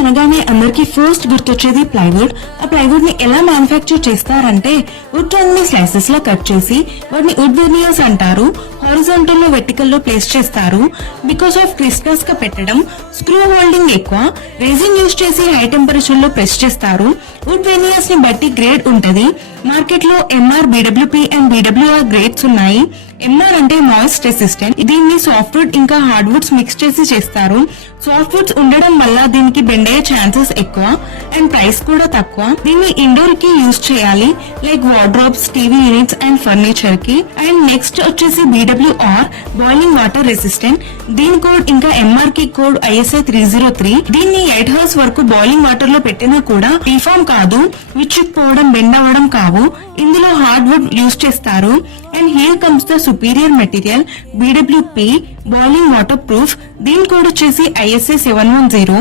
అనగానే అందరికి ఫస్ట్ గుర్తొచ్చేది ప్లైవుడ్. ఆ ప్లైవుడ్ ని ఎలా మ్యానుఫ్యాక్చర్ చేస్తారంటే వుడ్ ని స్లైసెస్ లా కట్ చేసి వాటిని వుడ్ వెనియర్స్ అంటారు. హారిజాంటల్ లో వెర్టికల్ లో ప్లేస్ చేస్తారు. బికాస్ ఆఫ్ క్రిస్టల్స్ గా పెట్టడం, స్క్రూ హోల్డింగ్ ఎక్కువ, రెజిన్ యూజ్ చేసి హై టెంపరేచర్ లో ప్రెస్ చేస్తారు. వుడ్ వెనియర్స్ ని బట్టి గ్రేడ్ ఉంటది. మార్కెట్ లో ఎంఆర్, బిడబ్ల్యూపీ అండ్ బిడబ్ల్యూఆర్ గ్రేడ్స్ ఉన్నాయి. ఎంఆర్ అంటే మాయిస్ట్ రెసిస్టెంట్. దీన్ని సాఫ్ట్వుడ్ ఇంకా హార్డ్వుడ్స్ మిక్స్ చేసి చేస్తారు. సాఫ్ట్వుడ్స్ ఉండడం వల్ల దీనికి బెండ్ అయ్యే ఛాన్సెస్ ఎక్కువ అండ్ ప్రైస్ కూడా తక్కువ. దీన్ని ఇండోర్ కి యూజ్ చేయాలి, like wardrobes, TV units and furniture కి. అండ్ నెక్స్ట్ వచ్చేసి బిడబ్ల్యూఆర్, బాయిలింగ్ వాటర్ రెసిస్టెంట్. దీని కోడ్ ఇంకా ఎంఆర్ కి కోడ్ ISA 303. దీన్ని 8 hours వరకు బాయిలింగ్ వాటర్ లో పెట్టినా కూడా డిఫార్మ్ కాదు, విచ్చుకుపోవడం, బెండ్ అవ్వడం కావు. ఇందులో హార్డ్వుడ్ యూజ్ చేస్తారు. And here comes the superior material BWP, boiling water proof. దీని కోడ్ వచ్చేసి ISA 710.